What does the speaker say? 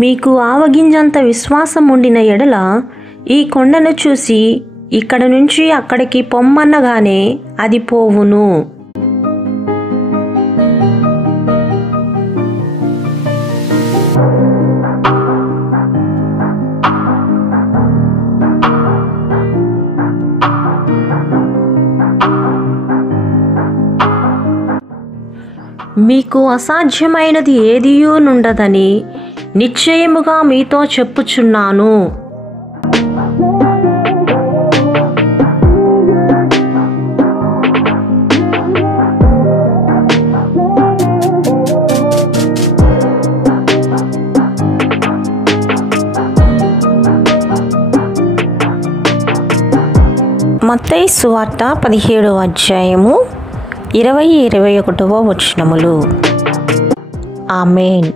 మీకు ఆవగింజంత విశ్వాసం ఉండిన ఎడల ఈ కొండను చూసి ఇక్కడ నుంచి అక్కడికి పొమ్మన్నగానే అది పోవును. మీకు అసాధ్యమైనది ఏదియూ నుండదని నిశ్చయముగా మీతో చెప్పుచున్నాను. మత్తయి సువార్త 17వ అధ్యాయము 20-21 వచనములు. ఆమేన్.